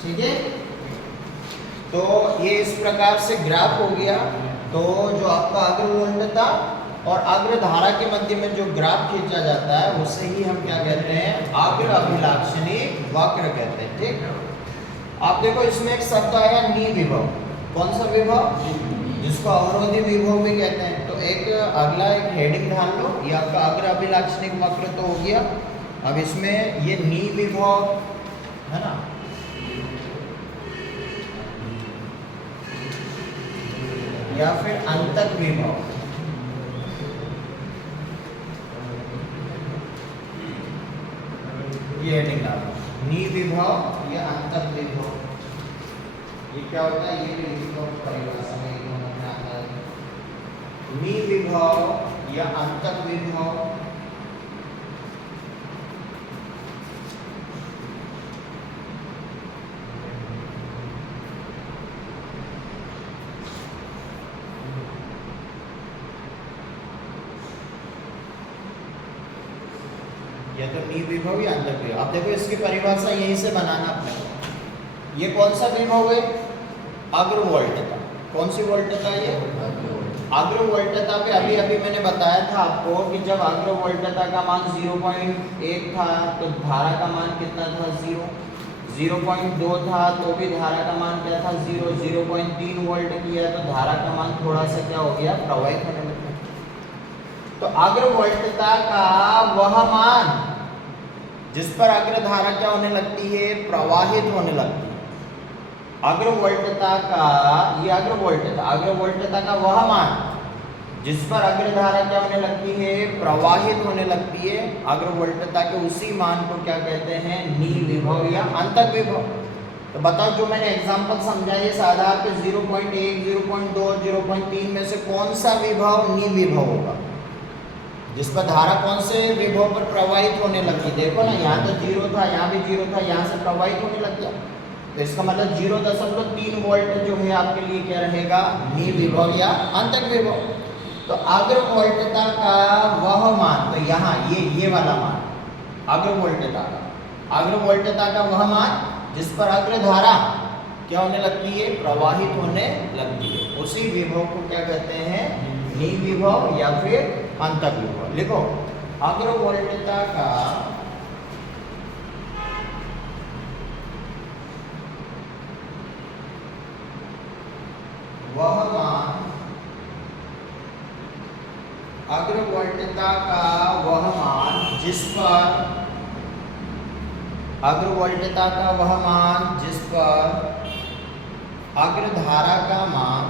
ठीक है। तो ये इस प्रकार से ग्राफ हो गया। तो जो आपका अग्र वोल्टता और अग्र धारा के मध्य में जो ग्राफ खींचा जाता है उसे ही हम क्या कहते हैं, अग्र अभिलाक्षणिक वक्र कहते हैं। ठीक, आप देखो इसमें एक शब्द आया नी विभव। कौन सा विभव? जिसको अवरोधी विभव भी कहते हैं। तो एक अगला एक हेडिंग ढाल लो, ये आपका अग्र अभिलाक्षणिक वक्र तो हो गया। अब इसमें ये नी विभव है ना, या फिर अंतक विभव, ये हेडिंग डालो, नी विभव या अंतक विभव। ये क्या होता है, ये भी विभव परिभाषा में आता है। नी विभव या अंतक विभव या तो नी विभव या अंतक विभव। अब देखो इसकी परिभाषा यहीं से बनाना अपने को। ये कौन सा विभव है, अग्रवोल्टता। कौन सी वोल्टता है ये, अग्रवोल्टता पे अभी अभी मैंने बताया था आपको कि जब अग्रवोल्टता का मान 0.1 था तो धारा का मान कितना था, 0। 0.2 था तो भी धारा का मान क्या था, 0। 0.3 वोल्ट किया तो धारा का मान थोड़ा सा क्या हो गया, प्रवाहित होने लगा। तो अग्रवोल्टता का वह मान जिस पर अग्रधारा क्या होने लगती है, प्रवाहित होने लगती है। अग्रवोल्टता का ये अग्रवोल्टता का वह मान जिस पर अग्रधारा क्या होने लगती है, प्रवाहित होने लगती है। अग्रवोल्टता के उसी मान को क्या कहते हैं, नी विभव या अंतक विभव। तो बताओ जो मैंने एग्जांपल समझाया इस आधार पे 0.1, 0.2, 0.3 में से कौन सा विभव नी विभव होगा, जिस पर धारा कौन से विभव पर प्रवाहित होने लगी। देखो ना, यहाँ तो 0 था, यहाँ भी 0 था, यहाँ से प्रवाहित होने लग गया। तो इसका मतलब 0.3 वोल्ट जो है आपके लिए क्या रहेगा, नी विभव या अंतक विभव। तो अग्रवोल्टता का वह मान, तो यहाँ ये वाला मान अग्रवोल्टता का वह मान जिस पर अग्रधारा क्या होने लगती है, प्रवाहित होने लगती है, उसी विभव को क्या कहते हैं, नी विभव या फिर अंतक विभव। लिखो, अग्रवोल्टता का वह मान, अग्रवोल्टता का वह मान जिस पर अग्रवोल्टता का वह मान जिस पर अग्रधारा का मान,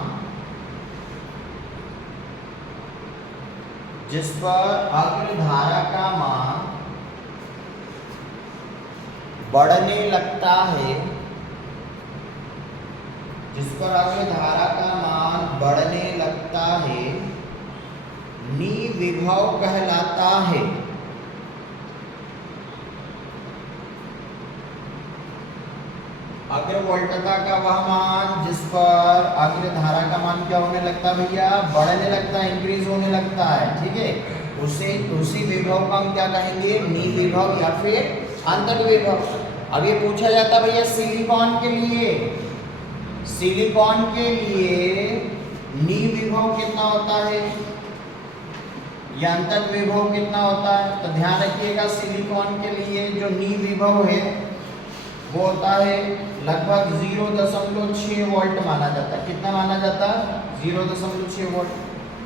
जिस पर अग्रधारा का मान बढ़ने लगता है, जिस पर अग्रधारा का मान बढ़ने लगता है, नी विभव कहलाता है। अग्रवोल्टता का वह मान जिस पर अग्रधारा का मान क्या होने लगता है भैया, बढ़ने लगता है, इंक्रीज होने लगता है, ठीक है। उसी विभव का हम क्या कहेंगे, नी विभव या फिर अंतक विभव। अब ये पूछा जाता भैया सिलिकॉन के लिए नी विभव कितना होता है या अंतक विभव कितना होता है। तो ध्यान रखिएगा, सिलिकॉन के लिए जो नी विभव है वो होता है लगभग 0.6 वोल्ट माना जाता है। कितना माना जाता है, 0.6 वोल्ट।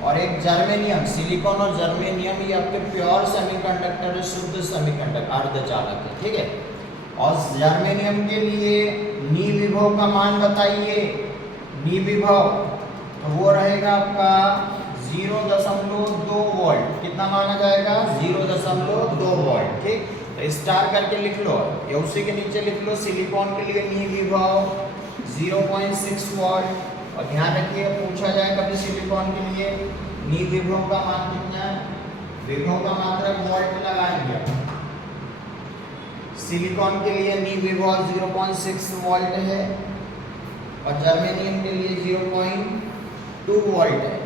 और एक जर्मेनियम, सिलिकॉन और जर्मेनियम ये आपके प्योर सेमीकंडक्टर है, शुद्ध सेमीकंडक्टर अर्धचालक है, ठीक है। और जर्मेनियम के लिए नी विभव का मान बताइए, नी विभव तो वो रहेगा आपका 0.2 वोल्ट। कितना माना जाएगा, 0.2 वोल्ट, ठीक। तो स्टार करके लिख लो, या उसी के नीचे लिख लो सिलिकॉन के लिए नी विभव 0.6 वोल्ट। और ध्यान रखिए पूछा जाए कभी सिलिकॉन के लिए नी विभव का मान कितना है, विभव का मात्रक वोल्ट लगाएंगे। सिलिकॉन के लिए नी विभव 0.6 वोल्ट है और जर्मेनियम के लिए 0.2 वोल्ट है।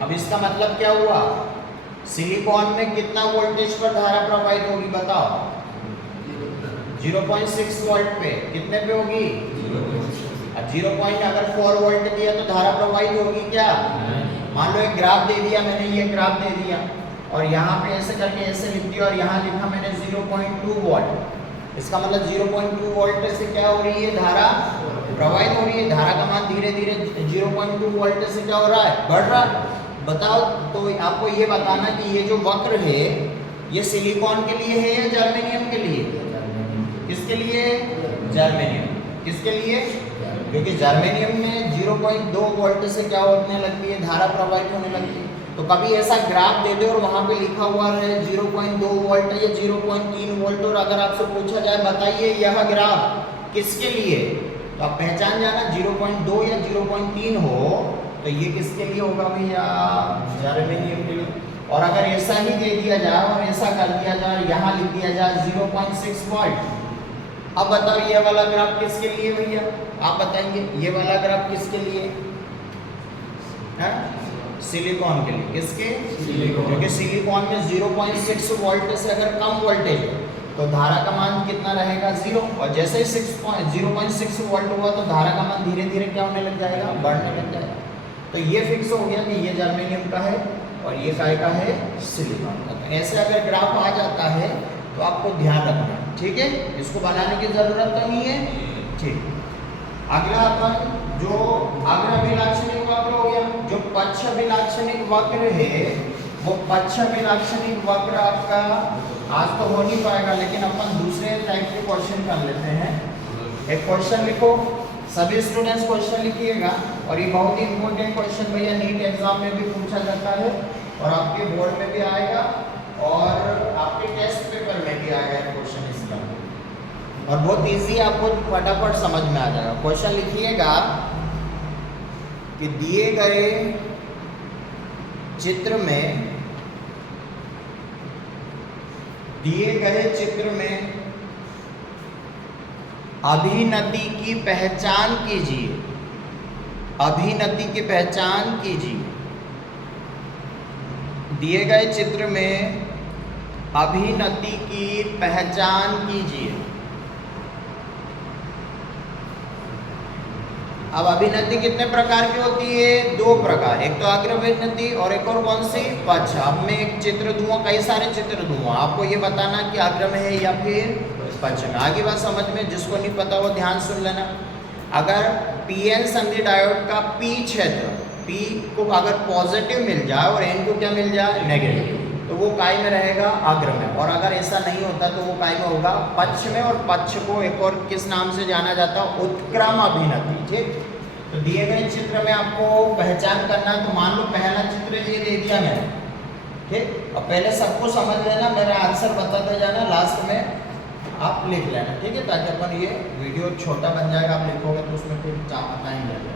अब इसका मतलब क्या हुआ, सिलिकॉन में कितना वोल्टेज पर धारा प्रवाहित होगी बताओ, 0.6 वोल्ट पे। कितने पे होगी, 0. अगर 4 वोल्ट दिया तो धारा प्रवाहित होगी क्या, मान लो एक ग्राफ दे दिया मैंने, ये ग्राफ दे दिया और यहाँ पे ऐसे करके ऐसे लिख दिया और यहाँ लिखा मैंने 0.2 वोल्ट। इसका मतलब 0.2 वोल्ट से क्या हो रही है, धारा प्रवाहित हो रही है। धारा का मान धीरे धीरे 0.2 वोल्ट से क्या हो रहा है, बढ़ रहा है। बताओ तो आपको ये बताना कि ये जो वक्र है ये सिलिकॉन के लिए है या जर्मेनियम के लिए? किसके लिए? जर्मेनियम। किसके लिए? क्योंकि जर्मेनियम में 0.2 वोल्ट से क्या होने लगती है, धारा प्रवाहित होने लगती है। तो कभी ऐसा ग्राफ दे दो और वहां पे लिखा हुआ है 0.2 वोल्ट या 0.3 वोल्ट, और अगर आपसे पूछा जाए बताइए यह ग्राफ किसके लिए, तो आप पहचान जाना 0.2 या 0.3 हो तो ये किसके लिए होगा भैया, जर्मेनियम के लिए। और अगर ऐसा ही दे दिया जाए और ऐसा कर दिया जाए, यहाँ लिख दिया जाए 0.6 वोल्ट, अब बताओ ये वाला ग्राफ किसके लिए भैया, आप बताएंगे ये वाला ग्राफ किसके लिए है? सिलिकॉन के लिए। किसके? क्योंकि सिलिकॉन में 0.6 वोल्ट से अगर कम वोल्टेज है तो धारा का मान कितना रहेगा, 0। और जैसे ही 0.6 वोल्ट हुआ तो धारा का मान धीरे धीरे क्या होने लग जाएगा, बढ़ने लग जाएगा। तो ये फिक्स हो गया कि ये जर्मेनियम का है और ये काय का है, सिलिकॉन का। ऐसे अगर ग्राफ आ जाता है तो आपको ध्यान रखना, ठीक है, इसको बनाने की जरूरत तो नहीं है। ठीक, अगला अपन जो अग्रभिलाक्षणिक वक्र हो गया, जो पक्ष अभिलाक्षणिक वक्र है वो पक्ष अभिलाक्षणिक वक्र आपका आज तो हो नहीं पाएगा, लेकिन अपन दूसरे टाइप के क्वेश्चन कर लेते हैं। एक क्वेश्चन लिखो, सभी स्टूडेंट्स क्वेश्चन लिखिएगा, और ये बहुत ही इंपॉर्टेंट क्वेश्चन भैया नीट एग्जाम में भी पूछा जाता है और आपके बोर्ड में भी आएगा और आपके टेस्ट पेपर में भी आएगा क्वेश्चन इसका, और बहुत इजी, आपको फटाफट समझ में आ जाएगा। क्वेश्चन लिखिएगा कि दिए गए चित्र में अभिनति की पहचान कीजिए। अभिनति की पहचान कीजिए। दिए गए चित्र में अभिनति की पहचान कीजिए। अब अभिनति कितने प्रकार की होती है, 2 प्रकार, एक तो अग्रभिनति और एक और कौन सी, पक्ष। अब मैं एक चित्र दूंगा, कई सारे चित्र दूंगा, आपको ये बताना कि अग्र में है या फिर पक्ष में। आगे बात समझ में, जिसको नहीं पता वो ध्यान सुन लेना। अगर पीएन संधि डायोड का पी क्षेत्र, पी को अगर पॉजिटिव मिल जाए और एन को क्या मिल जाए, नेगेटिव, तो वो काय में रहेगा, अग्र में। और अगर ऐसा नहीं होता तो वो काय में होगा, पक्ष में। और पक्ष को एक और किस नाम से जाना जाता है, उत्क्रम अभिनति। ठीक, तो दिए गए चित्र में आपको पहचान करना है। तो मान लो पहला चित्र ये दे दिया मैंने, ठीक, और पहले सबको समझ लेना, मेरा आंसर बताते जाना, लास्ट में आप लिख लेना, ठीक है, ताकि अपन ये वीडियो छोटा बन जाएगा, आप लिखोगे तो उसमें फिर टाइम लगेगा।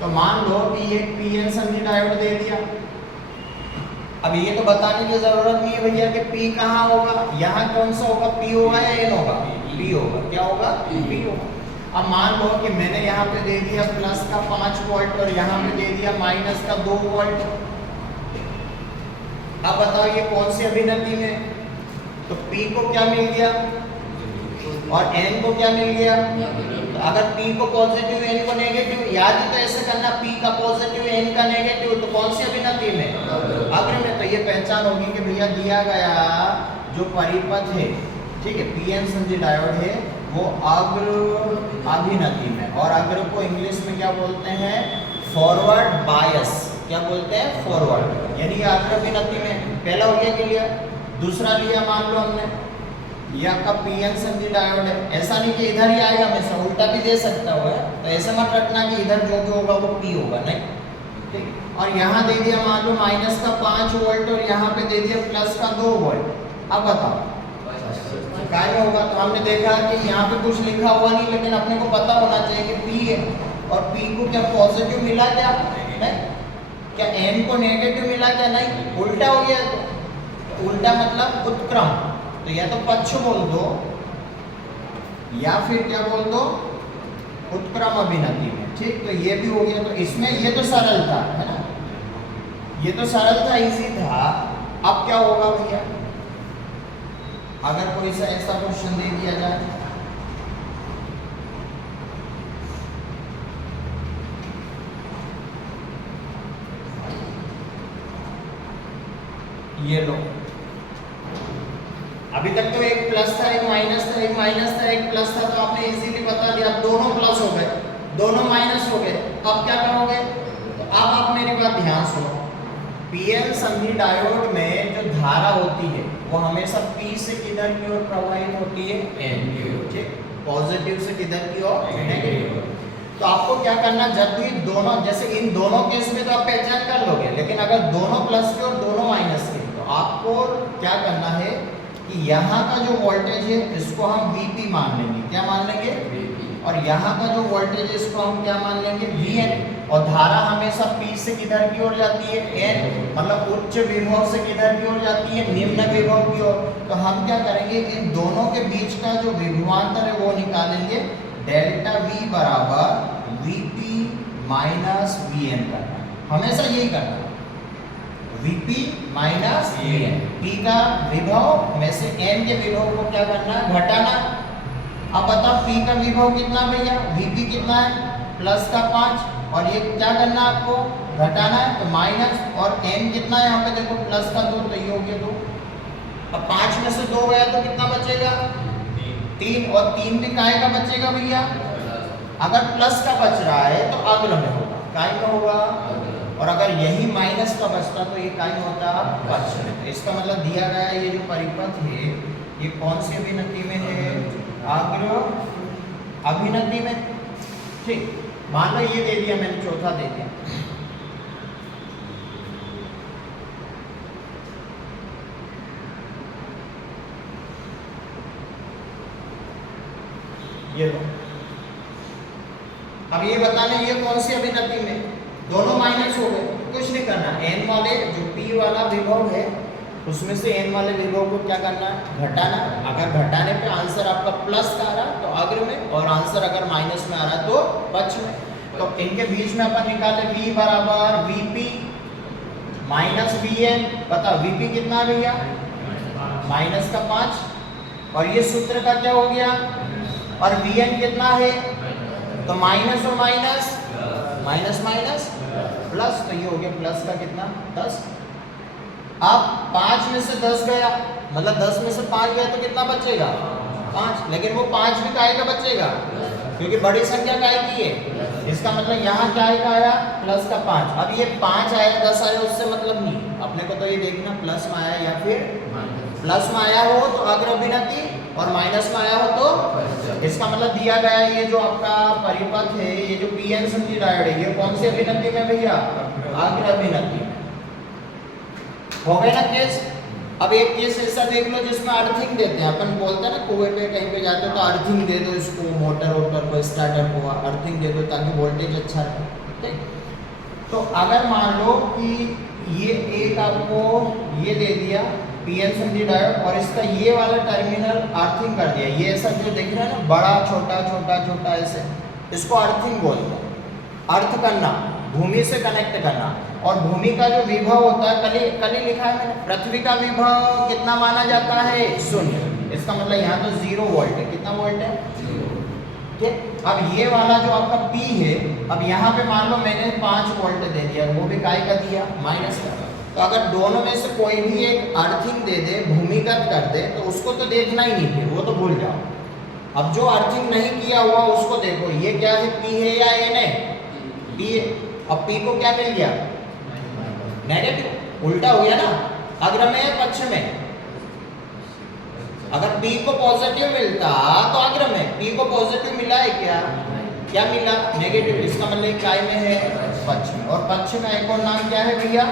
तो मान लो कि ये पीएन संधि डायोड दे दिया। अब ये तो बताने की जरूरत नहीं है भैया कि पी कहाँ होगा, यहाँ कौन सा होगा, पी होगा या एन होगा, पी होगा। क्या होगा, पी होगा। अब मान लो कि मैंने यहाँ पे दे दिया प्लस का 5 वोल्ट और यहाँ पे दे दिया माइनस का 2 वोल्ट। अब बताओ ये कौन सी अभिनति में, तो पी को क्या मिल गया और एन को क्या मिल गया। तो अगर पी को पॉजिटिव एन को नेगेटिव, याद ही तो ऐसे करना, पी का पॉजिटिव एन का नेगेटिव, तो कौन सी अभिनति में, अग्र में। तो ये पहचान होगी कि भैया दिया गया जो परिपथ है, ठीक है, पीएन संधि डायोड है, वो अग्र अभिनति में। और अग्र को इंग्लिश में क्या बोलते हैं, फॉरवर्ड बायस। क्या बोलते हैं, फॉरवर्ड, यानी अग्र अभिनति में। पहला हो गया क्लियर। दूसरा लिया, मान लो हमने ये आपका पीएन संधि डायोड है, ऐसा नहीं कि इधर ही आएगा, हमेशा उल्टा भी दे सकता हुआ है, तो ऐसे मत रखना कि इधर जो जो होगा वो पी होगा, नहीं, ठीक। और यहाँ दे दिया मान लो माइनस का 5 वोल्ट और यहाँ पे दे दिया प्लस का 2 वोल्ट। अब बताओ काय में होगा। तो हमने देखा कि यहाँ पे कुछ लिखा हुआ नहीं, लेकिन अपने को पता होना चाहिए कि पी है, और पी को क्या पॉजिटिव मिला, क्या नहीं, क्या एन को नेगेटिव मिला, क्या नहीं, उल्टा हो गया। तो उल्टा मतलब उत्क्रम, तो या तो पक्ष बोल दो या फिर क्या बोल दो, उत्क्रम अभिनति में, ठीक। तो ये भी हो गया। तो इसमें ये तो सरल था, है ना, ये तो सरल था, इजी था। अब क्या होगा भैया, अगर कोई सा ऐसा क्वेश्चन दे दिया जाए, ये लो, अभी तक तो एक प्लस था, एक माइनस था, एक माइनस था, एक प्लस था, तो आपने इजीली बता दिया। अब दोनों प्लस हो गए, दोनों माइनस हो गए, अब क्या करोगे? तो अब आप मेरी बात ध्यान सुनो। पीएन संधि डायोड में जो धारा होती है वो हमेशा पी से किधर की ओर प्रवाहित होती है? एन की ओर। ठीक, पॉजिटिव से किधर की ओर? नेगेटिव। तो आपको क्या करना, जब भी दोनों, जैसे इन दोनों केस में तो आप पहचान कर लोगे, लेकिन अगर दोनों प्लस के और दोनों माइनस के, तो आपको क्या करना है कि यहाँ का जो वोल्टेज है इसको हम Vp मान लेंगे। क्या मान लेंगे? और यहाँ का जो वोल्टेज है इसको हम क्या मान लेंगे? Vn। और धारा हमेशा P से किधर की ओर जाती है? N, मतलब उच्च विभव से किधर की ओर जाती है? निम्न विभव की ओर। तो हम क्या करेंगे, इन दोनों के बीच का जो विभवांतर है वो निकालेंगे। डेल्टा V बराबर Vp माइनस Vn करना, हमेशा यही करना, Vp माइनस Vn। P का विभव में से N के विभव को क्या करना है? घटाना। अब बताओ P का विभव कितना भैया? Vp कितना है? प्लस का 5, और ये क्या करना है आपको? घटाना है, तो माइनस, और N कितना है यहाँ पे देखो? प्लस का 2, तो ये हो गया 2। अब 5 में से 2 गया तो कितना बचेगा? 3, और 3 भी काहे का बचेगा भैया? अगर प्लस का बच रहा है तो अग्र में होगा, काय में होगा? और अगर यही माइनस का बचता तो ये काय में होता? पक्ष में। तो इसका मतलब दिया गया ये जो परिपथ है ये कौन सी अभिनति में है? अग्र अभिनति में। ठीक, मान लो ये दे दिया मैंने, चौथा दे दिया। ये लो, अब ये बताना ये कौन सी अभिनति में? दोनों माइनस हो गए, कुछ नहीं करना। n वाले जो p वाला विभव है उसमें से n वाले विभव को क्या करना है? घटाना। अगर घटाने पे आंसर आपका प्लस का आ रहा तो अग्र में, और आंसर अगर माइनस में आ रहा तो पक्ष में। तो इनके बीच में अपन निकाले v बराबर Vp माइनस Vn। बताओ Vp कितना है भैया? माइनस का 5, और ये सूत्र का क्या हो गया? और Vn कितना है? तो माइनस और माइनस, माइनस माइनस प्लस, तो ये हो गया प्लस का कितना? 10। अब 5 में से 10 गया, मतलब 10 में से 5 गया तो कितना बचेगा? 5। लेकिन वो 5 भी काहे का बचेगा? क्योंकि बड़ी संख्या काहे की है? इसका मतलब यहाँ क्या आया? प्लस का 5। अब ये 5 आया 10 आया उससे मतलब नहीं, अपने को तो ये देखना प्लस में आया या फिर प्लस में आया हो तो अग्र अभिनति, और माइनस में आया हो तो। इसका मतलब दिया गया है ये जो आपका परिपथ है, ये जो पीएन संधि डायोड है, ये कौन सी अभिनति में भैया? अग्र अभिनति। हो गए ना केस? अब एक केस ऐसा देख लो जिसमें अर्थिंग देते हैं। अपन बोलते हैं ना कुएं पे कहीं पे जाते हो तो अर्थिंग दे दो इसको, मोटर वोटर को, स्टार्टर को अर्थिंग दे दो ताकि वोल्टेज अच्छा रहे। ठीक, तो अगर मान लो कि ये एक आपको ये दे दिया पीएन संधि डायोड, और इसका ये वाला टर्मिनल अर्थिंग कर दिया, ये ऐसा जो दिख रहा है ना बड़ा छोटा छोटा छोटा ऐसे, इसको अर्थिंग बोलते हैं। अर्थ करना, भूमि से कनेक्ट करना। और भूमि का जो विभव होता है, कल ही लिखा है मैंने, पृथ्वी का विभव कितना माना जाता है? 0। इसका मतलब यहाँ तो 0 वोल्ट है। कितना वोल्ट है? 0। ठीक, अब ये वाला जो आपका P है, अब यहाँ पे मान लो मैंने 5 वोल्ट दे दिया, वो भी काय का दिया? माइनस का। तो अगर दोनों में से कोई भी एक अर्थिंग दे दे, भूमिगत कर दे, तो उसको तो देखना ही नहीं, फिर वो तो भूल जाओ। अब जो अर्थिंग नहीं किया हुआ उसको देखो, ये क्या है? P है या N है? P है। अब P को क्या मिल गया? नेगेटिव। उल्टा हो गया ना, अग्र में है पक्ष में। अगर P को पॉजिटिव मिलता तो अग्र में, P को पॉजिटिव मिला है क्या? क्या मिला? नेगेटिव। इसका मतलब काय में है? पक्ष में। और पक्ष में एक और नाम क्या है भैया?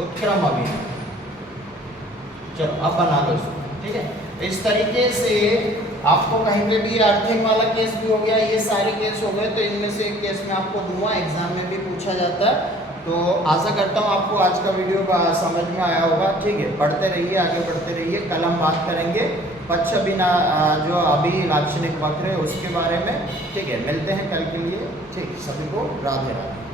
उत्क्रम अभिनति। चलो अब बना दो इसको। ठीक है, इस तरीके से आपको कहीं पे भी अर्थिंग वाला केस भी हो गया, ये सारे केस हो गए, तो इनमें से एक केस में आपको दूंगा, एग्जाम में भी पूछा जाता है। तो आशा करता हूँ आपको आज का वीडियो समझ में आया होगा। ठीक है, पढ़ते रहिए, आगे बढ़ते रहिए। कल हम बात करेंगे पक्ष जो अभिलाक्षणिक वक्र है उसके बारे में। ठीक है, मिलते हैं कल के लिए। ठीक, सभी को राधे राधे।